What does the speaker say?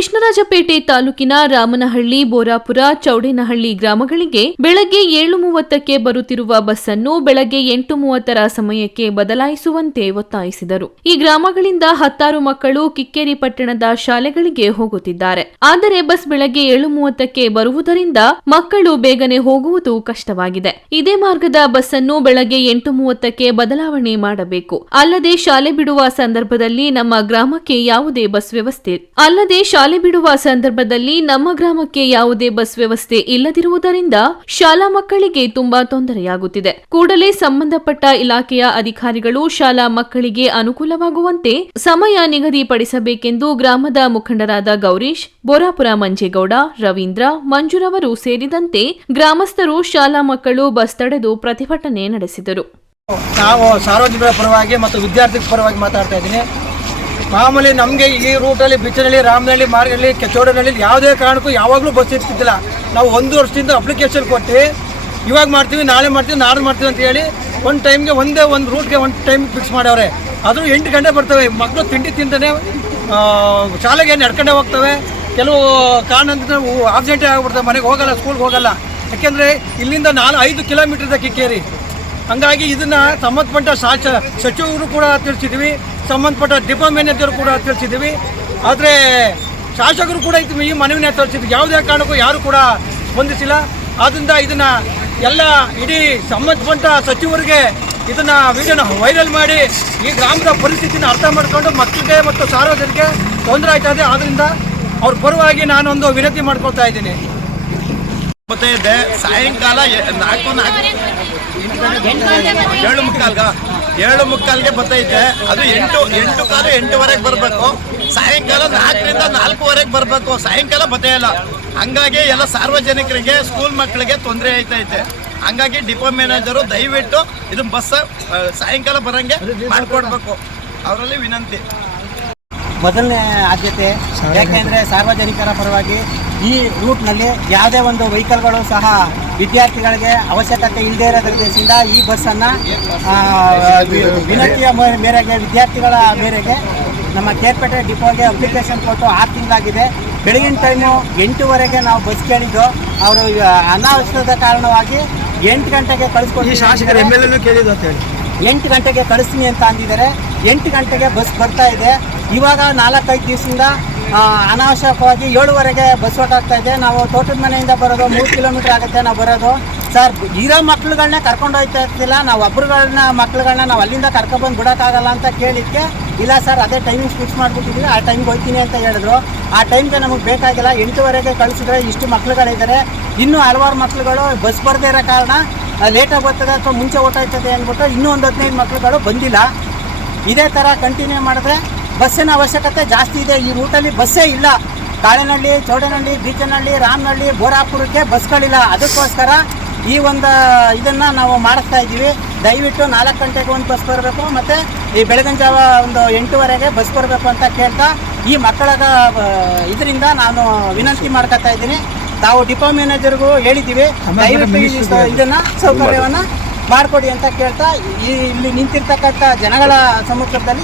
ಕೃಷ್ಣರಾಜಪೇಟೆ ತಾಲೂಕಿನ ರಾಮನಹಳ್ಳಿ, ಬೋರಾಪುರ, ಚೌಡೇನಹಳ್ಳಿ ಗ್ರಾಮಗಳಿಗೆ ಬೆಳಗ್ಗೆ ಏಳು ಮೂವತ್ತಕ್ಕೆ ಬರುತ್ತಿರುವ ಬಸ್ ಅನ್ನು ಬೆಳಗ್ಗೆ ಎಂಟು ಮೂವತ್ತರ ಸಮಯಕ್ಕೆ ಬದಲಾಯಿಸುವಂತೆ ಒತ್ತಾಯಿಸಿದರು. ಈ ಗ್ರಾಮಗಳಿಂದ ಹತ್ತಾರು ಮಕ್ಕಳು ಕಿಕ್ಕೇರಿ ಪಟ್ಟಣದ ಶಾಲೆಗಳಿಗೆ ಹೋಗುತ್ತಿದ್ದಾರೆ. ಆದರೆ ಬಸ್ ಬೆಳಗ್ಗೆ ಏಳು ಮೂವತ್ತಕ್ಕೆ ಬರುವುದರಿಂದ ಮಕ್ಕಳು ಬೇಗನೆ ಹೋಗುವುದು ಕಷ್ಟವಾಗಿದೆ. ಇದೇ ಮಾರ್ಗದ ಬಸ್ ಅನ್ನು ಬೆಳಗ್ಗೆ ಎಂಟು ಮೂವತ್ತಕ್ಕೆ ಬದಲಾವಣೆ ಮಾಡಬೇಕು. ಅಲ್ಲದೆ ಶಾಲೆ ಬಿಡುವ ಸಂದರ್ಭದಲ್ಲಿ ನಮ್ಮ ಗ್ರಾಮಕ್ಕೆ ಯಾವುದೇ ಬಸ್ ವ್ಯವಸ್ಥೆ ಅಲ್ಲದೆ ಶಾಲೆ ಬಿಡುವ ಸಂದರ್ಭದಲ್ಲಿ ನಮ್ಮ ಗ್ರಾಮಕ್ಕೆ ಯಾವುದೇ ಬಸ್ ವ್ಯವಸ್ಥೆ ಇಲ್ಲದಿರುವುದರಿಂದ ಶಾಲಾ ಮಕ್ಕಳಿಗೆ ತುಂಬಾ ತೊಂದರೆಯಾಗುತ್ತಿದೆ. ಕೂಡಲೇ ಸಂಬಂಧಪಟ್ಟ ಇಲಾಖೆಯ ಅಧಿಕಾರಿಗಳು ಶಾಲಾ ಮಕ್ಕಳಿಗೆ ಅನುಕೂಲವಾಗುವಂತೆ ಸಮಯ ನಿಗದಿಪಡಿಸಬೇಕೆಂದು ಗ್ರಾಮದ ಮುಖಂಡರಾದ ಗೌರೀಶ್, ಬೋರಾಪುರ ಮಂಜೇಗೌಡ, ರವೀಂದ್ರ ಮಂಜುರವರು ಸೇರಿದಂತೆ ಗ್ರಾಮಸ್ಥರು ಶಾಲಾ ಮಕ್ಕಳು ಬಸ್ ತಡೆದು ಪ್ರತಿಭಟನೆ ನಡೆಸಿದರು. ನಾವು ಸಾರ್ವಜನಿಕರ ಪರವಾಗಿ ಮತ್ತು ವಿದ್ಯಾರ್ಥಿಗಳ ಪರವಾಗಿ ಮಾತಾಡ್ತಾ ಇದ್ದೀನಿ. ಮಾಮೂಲಿ ನಮಗೆ ಈ ರೂಟಲ್ಲಿ ಬಿಚ್ಚನಹಳ್ಳಿ ರಾಮನಹಳ್ಳಿ ಮಾರ್ಗಹಳ್ಳಿ ಕೆಚೋಡನಹಳ್ಳಿ ಯಾವುದೇ ಕಾರಣಕ್ಕೂ ಯಾವಾಗಲೂ ಬಸ್ ಇರ್ತಿದ್ದಿಲ್ಲ ನಾವು ಒಂದು ವರ್ಷದಿಂದ ಅಪ್ಲಿಕೇಶನ್ ಕೊಟ್ಟು ಇವಾಗ ಮಾಡ್ತೀವಿ, ನಾಳೆ ಮಾಡ್ತೀವಿ ನಾಳೆ ಮಾಡ್ತೀವಿ ಅಂತ ಹೇಳಿ ಒಂದು ಟೈಮ್ಗೆ ಒಂದೇ ಒಂದು ರೂಟ್ಗೆ ಒಂದು ಟೈಮ್ ಫಿಕ್ಸ್ ಮಾಡ್ಯವ್ರೆ. ಅದು ಎಂಟು ಗಂಟೆ ಬರ್ತವೆ. ಮಕ್ಕಳು ತಿಂಡಿ ತಿಂತಾನೆ ಶಾಲೆಗೆ ನಡ್ಕೊಂಡೇ ಹೋಗ್ತವೆ. ಕೆಲವು ಕಾರಣದಿಂದ ಆಬ್ಸೆಂಟೇ ಆಗಿಬಿಡ್ತವೆ. ಮನೆಗೆ ಹೋಗಲ್ಲ ಸ್ಕೂಲ್ಗೆ ಹೋಗಲ್ಲ. ಯಾಕೆಂದರೆ ಇಲ್ಲಿಂದ ನಾಲ್ ಐದು ಕಿಲೋಮೀಟರ್ ಕಿಕ್ಕೇರಿ. ಹಂಗಾಗಿ ಇದನ್ನು ಸಂಬಂಧಪಟ್ಟ ಸಚಿವರು ಕೂಡ ತಿಳಿಸಿದ್ದೀವಿ ಸಂಬಂಧಪಟ್ಟ ಡಿಪೋ ಮ್ಯಾನೇಜರ್ ಕೂಡ ತಿಳಿಸಿದ್ದೀವಿ. ಆದರೆ ಶಾಸಕರು ಕೂಡ ಈ ಮನವಿನ ತಿಳಿಸಿದ್ವಿ ಯಾವುದೇ ಕಾರಣಕ್ಕೂ ಯಾರು ಕೂಡ ಸ್ಪಂದಿಸಿಲ್ಲ. ಆದ್ದರಿಂದ ಇದನ್ನು ಎಲ್ಲ ಇಡೀ ಸಂಬಂಧಪಟ್ಟ ಸಚಿವರಿಗೆ ಇದನ್ನು ವಿಡಿಯೋನ ವೈರಲ್ ಮಾಡಿ ಈ ಗ್ರಾಮದ ಪರಿಸ್ಥಿತಿನ ಅರ್ಥ ಮಾಡಿಕೊಂಡು ಮಕ್ಕಳಿಗೆ ಮತ್ತು ಸಾರ್ವಜನಿಕರಿಗೆ ತೊಂದರೆ ಆಯ್ತಾ ಇದೆ. ಆದ್ದರಿಂದ ಅವ್ರ ಪರವಾಗಿ ನಾನೊಂದು ವಿನಂತಿ ಮಾಡ್ಕೊಳ್ತಾ ಇದ್ದೀನಿ. ಮತ್ತೆ ಇದೆ. ಸಾಯಂಕಾಲ ನಾಲ್ಕು ನಾಲ್ಕು ಏಳು ಮುಕ್ಕಾಲ್ಗ. ಏಳು ಮುಕ್ಕಾಲ್ಗೆ ಬರ್ತೈತೆ ಅದು ಎಂಟು ಎಂಟು ಕಾಲು ಎಂಟುವರೆಗೆ ಬರಬೇಕು. ಸಾಯಂಕಾಲ ನಾಲ್ಕರಿಂದ ನಾಲ್ಕೂವರೆಗೆ ಬರಬೇಕು. ಸಾಯಂಕಾಲ ಬತ್ತೇ ಇಲ್ಲ. ಹಂಗಾಗಿ ಎಲ್ಲ ಸಾರ್ವಜನಿಕರಿಗೆ ಸ್ಕೂಲ್ ಮಕ್ಕಳಿಗೆ ತೊಂದರೆ ಆಯ್ತೈತೆ. ಹಂಗಾಗಿ ಡಿಪೋ ಮ್ಯಾನೇಜರು ದಯವಿಟ್ಟು ಇದು ಬಸ್ ಸಾಯಂಕಾಲ ಬರಂಗೆ ಮಾಡಿಕೊಡ್ಬೇಕು. ಅವರಲ್ಲಿ ವಿನಂತಿ. ಮೊದಲನೇ ಆದ್ಯತೆ ಯಾಕೆಂದರೆ ಸಾರ್ವಜನಿಕರ ಪರವಾಗಿ ಈ ರೂಟ್ನಲ್ಲಿ ಯಾವುದೇ ಒಂದು ವೆಹಿಕಲ್ಗಳು ಸಹ ವಿದ್ಯಾರ್ಥಿಗಳಿಗೆ ಅವಶ್ಯಕತೆ ಇಲ್ಲದೇ ಇರೋದ್ರಿಂದ ಈ ಬಸ್ಸನ್ನು ವಿನಂತಿಯ ಮೇರೆಗೆ ವಿದ್ಯಾರ್ಥಿಗಳ ಮೇರೆಗೆ ನಮ್ಮ ಕೇರ್ಪೇಟೆ ಡಿಪೋಗೆ ಅಪ್ಲಿಕೇಶನ್ ಕೊಟ್ಟು ಆರು ತಿಂಗಳಾಗಿದೆ. ಬೆಳಗಿನ ಟೈಮು ಎಂಟುವರೆಗೆ ನಾವು ಬಸ್ ಕೇಳಿದ್ದು. ಅವರು ಅನಾವಶ್ಯಕದ ಕಾರಣವಾಗಿ ಎಂಟು ಗಂಟೆಗೆ ಕಳಿಸ್ಕೊಂಡು ಎಂಟು ಗಂಟೆಗೆ ಕಳಿಸ್ತೀನಿ ಅಂತ ಅಂದಿದ್ದಾರೆ. ಎಂಟು ಗಂಟೆಗೆ ಬಸ್ ಬರ್ತಾ ಇದೆ. ಇವಾಗ ನಾಲ್ಕೈದು ದಿವಸದಿಂದ ಅನಾವಶ್ಯಕವಾಗಿ ಏಳುವರೆಗೆ ಬಸ್ ಹೊಟ್ಟಾಗ್ತಾ ಇದೆ. ನಾವು ತೋಟದ ಮನೆಯಿಂದ ಬರೋದು ಮೂರು ಕಿಲೋಮೀಟರ್ ಆಗುತ್ತೆ. ನಾವು ಬರೋದು. ಸರ್ ಇರೋ ಮಕ್ಳುಗಳನ್ನ ಕರ್ಕೊಂಡು ಹೋಗ್ತಾ ಇರ್ತಿಲ್ಲ ನಾವು ಒಬ್ಬರುಗಳನ್ನ ಮಕ್ಳುಗಳನ್ನ ನಾವು ಅಲ್ಲಿಂದ ಕರ್ಕೊಂಡ್ಬಂದು ಬಿಡೋಕ್ಕಾಗಲ್ಲ ಅಂತ ಕೇಳಿಕ್ಕೆ ಇಲ್ಲ ಸರ್ ಅದೇ ಟೈಮಿಂಗ್ ಫಿಕ್ಸ್ ಮಾಡಿಬಿಟ್ಟಿದ್ವಿ. ಆ ಟೈಮ್ಗೆ ಹೋಗ್ತೀನಿ ಅಂತ ಹೇಳಿದ್ರು. ಆ ಟೈಮ್ಗೆ ನಮಗೆ ಬೇಕಾಗಿಲ್ಲ. ಎಂಟುವರೆಗೆ ಕಳಿಸಿದ್ರೆ ಇಷ್ಟು ಮಕ್ಳುಗಳಿದ್ದಾರೆ ಇನ್ನೂ ಹಲವಾರು ಮಕ್ಳುಗಳು ಬಸ್ ಬರದೇ ಇರೋ ಕಾರಣ ಲೇಟಾಗಿ ಬರ್ತದೆ ಅಥವಾ ಮುಂಚೆ ಹೊಟ್ಟೋಯ್ತದೆ ಅಂದ್ಬಿಟ್ಟು ಇನ್ನೂ ಒಂದು ಹದಿನೈದು ಮಕ್ಳುಗಳು ಬಂದಿಲ್ಲ. ಇದೇ ಥರ ಕಂಟಿನ್ಯೂ ಮಾಡಿದ್ರೆ ಬಸ್ಸಿನ ಅವಶ್ಯಕತೆ ಜಾಸ್ತಿ ಇದೆ. ಈ ರೂಟಲ್ಲಿ ಬಸ್ಸೇ ಇಲ್ಲ. ಕಾಳೆನಹಳ್ಳಿ ಚೌಡನಹಳ್ಳಿ ಬೀಚನಹಳ್ಳಿ ರಾಮನಹಳ್ಳಿ ಬೋರಾಪುರಕ್ಕೆ ಬಸ್ಗಳಿಲ್ಲ. ಅದಕ್ಕೋಸ್ಕರ ಈ ಒಂದು ಇದನ್ನು ನಾವು ಮಾಡಿಸ್ತಾ ಇದ್ದೀವಿ. ದಯವಿಟ್ಟು ನಾಲ್ಕು ಗಂಟೆಗೆ ಒಂದು ಬಸ್ ಬರಬೇಕು ಮತ್ತು ಈ ಬೆಳಗಿನ ಜಾವ ಒಂದು ಎಂಟೂವರೆಗೆ ಬಸ್ ಬರಬೇಕು ಅಂತ ಕೇಳ್ತಾ ಈ ಮಕ್ಕಳ ಇದರಿಂದ ನಾನು ವಿನಂತಿ ಮಾಡ್ಕೊತಾ ಇದ್ದೀನಿ. ತಾವು ಡಿಪೋ ಮ್ಯಾನೇಜರ್ಗೂ ಹೇಳಿದ್ದೀವಿ. ದಯವಿಟ್ಟು ಇದನ್ನು ಸೌಕರ್ಯವನ್ನು ಮಾಡಿಕೊಡಿ ಅಂತ ಕೇಳ್ತಾ ಈ ಇಲ್ಲಿ ನಿಂತಿರ್ತಕ್ಕಂಥ ಜನಗಳ ಸಮ್ಮುಖದಲ್ಲಿ